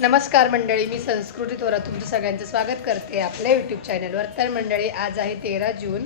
नमस्कार मंडळी, मी संस्कृती थोरा तुमचं सगळ्यांचं स्वागत करते आपल्या यूट्यूब चॅनलवर. तर मंडळी, आज आहे 13 जून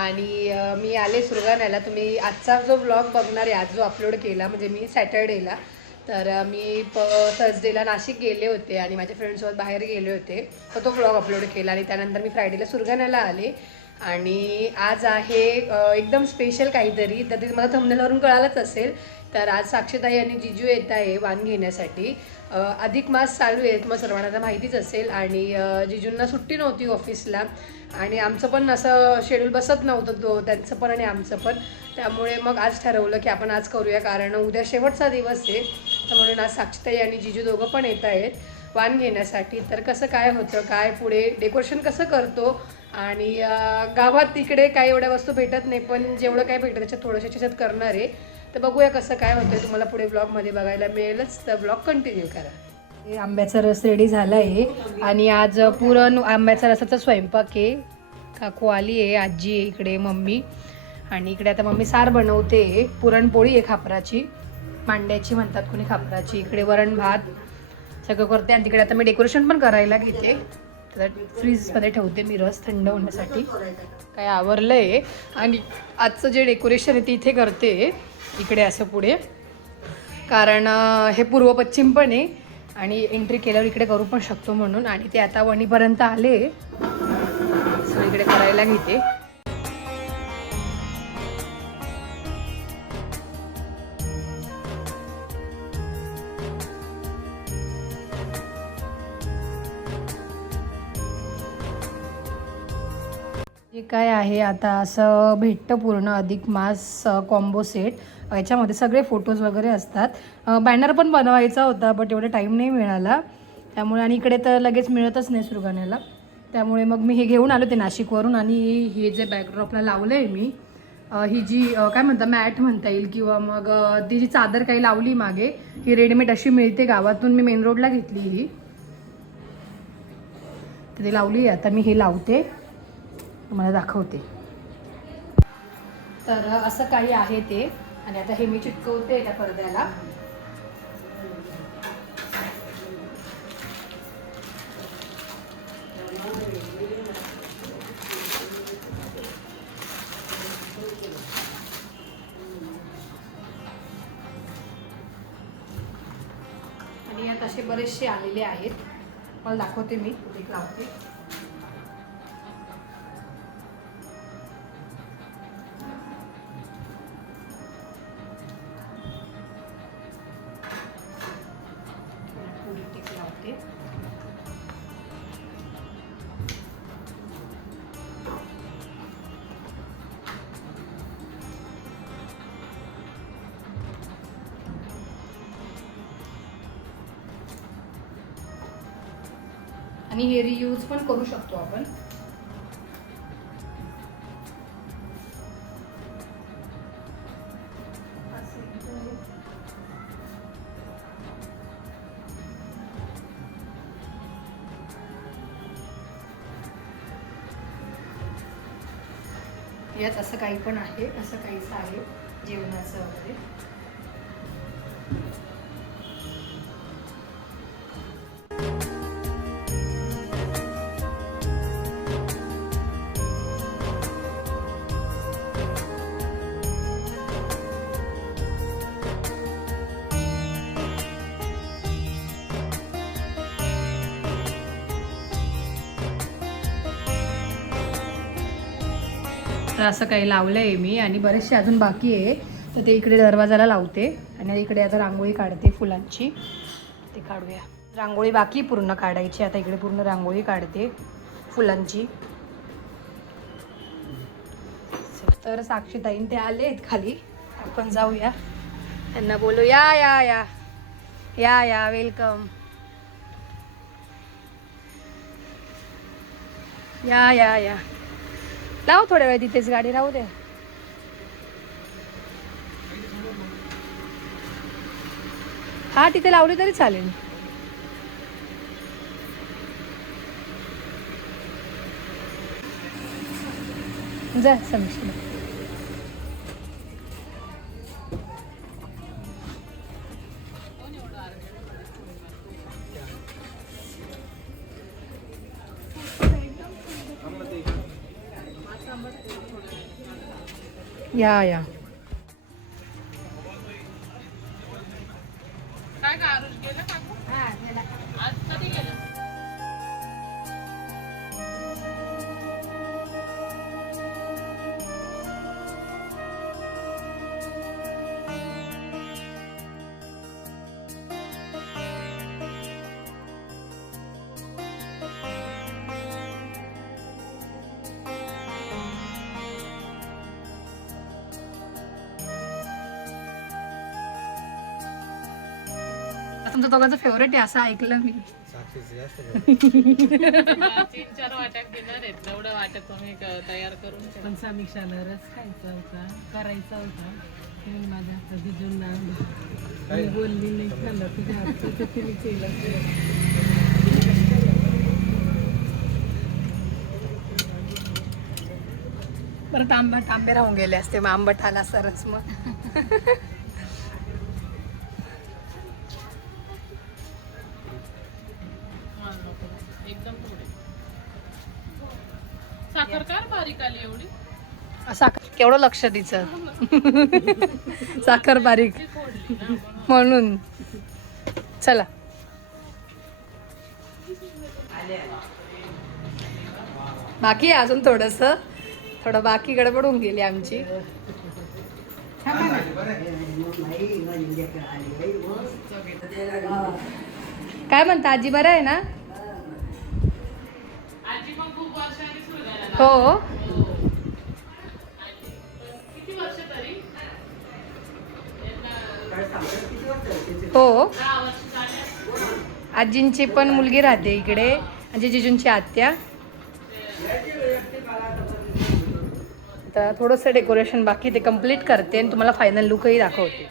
आणि मी आले सुरगाण्याला. तुम्ही आजचा जो ब्लॉग बघणार आहे, आज जो अपलोड केला म्हणजे मी सॅटर्डेला, तर मी थर्सडेला नाशिक गेले होते आणि माझ्या फ्रेंड्ससोबत बाहेर गेले होते, तर तो ब्लॉग अपलोड केला. आणि त्यानंतर मी फ्रायडेला सुरगाण्याला आले आणि आज आहे एकदम स्पेशल काहीतरी. तर ते मला थंबनेलवरून कळालंच असेल. तर आज साक्षीताई आणि जिजू येत आहे वाण घेण्यासाठी. अधिक मास चालू आहेत, मग सर्वांना माहितीच असेल. आणि जिजूंना सुट्टी नव्हती ऑफिसला आणि आमचं पण असं शेड्यूल बसत नव्हतं त्यांचं पण आणि आमचं पण. त्यामुळे मग आज ठरवलं की आपण आज करूया, कारण उद्या शेवटचा दिवस आहे. तर म्हणून आज साक्षीताई आणि जिजू दोघं पण येत आहेत वाण घेण्यासाठी. तर कसं काय होतं, काय पुढे डेकोरेशन कसं करतो आणि गावात तिकडे काही एवढ्या वस्तू भेटत नाही, पण जेवढं काय भेटतं त्याच्यात थोडंसं त्याच्यात करणार आहे. तर बघूया कसं काय होतं, तुम्हाला पुढे ब्लॉगमध्ये बघायला मिळेलच. तर ब्लॉग कंटिन्यू करा. हे आंब्याचा रस रेडी झाला आहे आणि आज पुरण आंब्याचा रसाचा स्वयंपाक आहे. काकू आली आहे, आजी आहे इकडे, मम्मी. आणि इकडे आता मम्मी सार बनवते. पुरणपोळी आहे खापराची, मांड्याची म्हणतात कोणी, खापराची. इकडे वरण भात सगळं करते आणि तिकडे आता मी डेकोरेशन पण करायला घेते. तर फ्रीजमध्ये ठेवते मी रस थंड होण्यासाठी. काय आवरलं आहे आणि आजचं जे डेकोरेशन आहे ते इथे करते, इकडे असं पुढे, कारण हे पूर्व पश्चिम पण आहे आणि एंट्री केल्यावर इकडे करू पण शकतो म्हणून. आणि ते आता वणीपर्यंत आले, सो इकडे करायला घेते. जे काय आहे आता असं भेटतं पूर्ण अधिक मास कॉम्बो सेट. याच्यामध्ये सगळे फोटोज वगैरे असतात. बॅनर पण बनवायचा होता, बट एवढा टाईम नाही मिळाला त्यामुळे. आणि इकडे तर लगेच मिळतच नाही सुरगाण्याला, त्यामुळे मग मी हे घेऊन आलो ते नाशिकवरून. आणि हे जे बॅकड्रॉपला लावलं आहे मी, ही जी काय म्हणता, मॅट म्हणता येईल, किंवा मग ती जी चादर काही लावली मागे, ही रेडीमेड अशी मिळते गावातून. मी मेन रोडला घेतली ही, तर ती लावली. आता मी हे लावते, तुम्हाला दाखवते. तर असं काही आहे ते. आणि आता हे मी चिटकवते त्या पडद्याला. आणि यात असे बरेचसे आलेले आहेत, मला दाखवते मी, एक लावते. आणि हे रियूज पण करू शकतो आपण. यात असं काही पण आहे, असं काहीच आहे जेवणाचं वगैरे. तर असं काही लावलं आहे मी आणि बरेचसे अजून बाकी आहे, तर ते इकडे दरवाजाला लावते. आणि इकडे आता रांगोळी काढते फुलांची, ते काढूया. रांगोळी बाकी पूर्ण काढायची, आता इकडे पूर्ण रांगोळी काढते फुलांची. तर साक्षीताईन ते आले आहेत खाली, आपण जाऊया त्यांना बोलू. या या या या या, वेलकम. या या या, लाव थोड्या वेळ तिथेच गाडी, राहू दे. हा, तिथे लावली तरी चालेल. जा समीक्षा. या या. काय का आरुष गेला काकू? आज कधी गेला? तुमच्या दोघांचं फेवरेट आहे असं ऐकलं मी. 3-4 वाट्यात घेणार आहेत. एवढं वाट्यात तुम्ही तयार करून पण समीक्षाला रस खायचा होता, करायचा होता. म्हणून माझ्या हातात भिजून आणलं. मी बोलली नाही खाल्लं तुझ्या हातचं तर तिने केलं. परत आंबे राहून गेले असते मग आंबट आला सरच मग. एकदम थोडे. साखर कार बारीक आली एवढी? साखर केवढं लक्ष तिचं. साखर बारीक फोडली ना म्हणून. चला बाकी आहे अजून थोडं बाकी गडबड होऊन गेली आमची. काय म्हणता आजी बरं आहे ना? आजी मग खूप वर्षांनी सुरू झाला. हो किती वर्ष तरी? हो. 10 वर्ष झाले. आजींची पण मुलगी राहते इकडे, म्हणजे जिजूंची आत्या. तर थोडंसं डेकोरेशन बाकी ते कम्प्लीट करते आणि तुम्हाला फायनल लुकही दाखवते.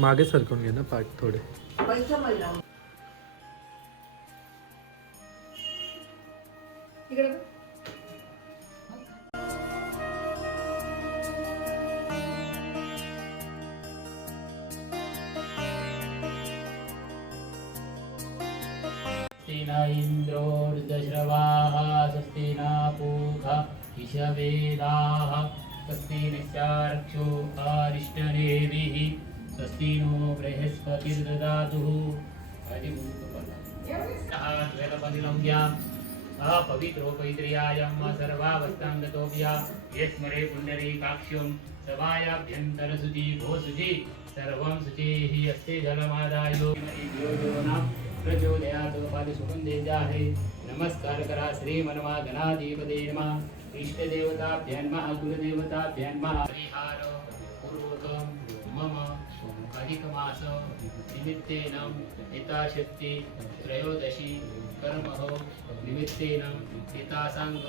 मागे सरकून घे ना पाठ थोडे. स्वस्तिना इन्द्रोर्दश्रवाः स्वस्तिना पूषा इषवेदाः स्वस्ति निश्चार्क्षो अरिष्टनेमिः स्वस्ति नो बृहस्पतिर्ददातु अपवित्रोपैत्र्यायं सर्वावस्थाङ्गतोऽप्या यस्मरे पुण्डरीकाक्ष्यं सभायाभ्यन्तरशुचि भोशुचि सर्वं शुचिः अस्ति जलमादायो प्रचोदयात् पादसुगन्धेजाहे नमस्कार करा श्री मनमा गणाधिपते नमः इष्टदेवताभ्यां नमः कुलदेवताभ्यां नमः परिहार पूर्वकं मम अधिकमास निमित्तेन यथाशक्ति त्रयोदशी कर्मः निमित्तेन यथासाङ्ग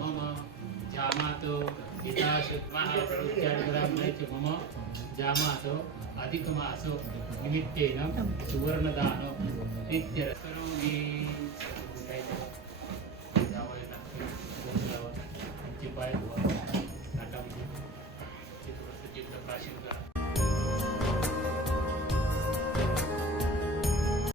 मम जामातो यथाशक्ति मम जामातो अधिकमासो निमित्तेन सुवर्णदान इत्यर्पणोमि. पाय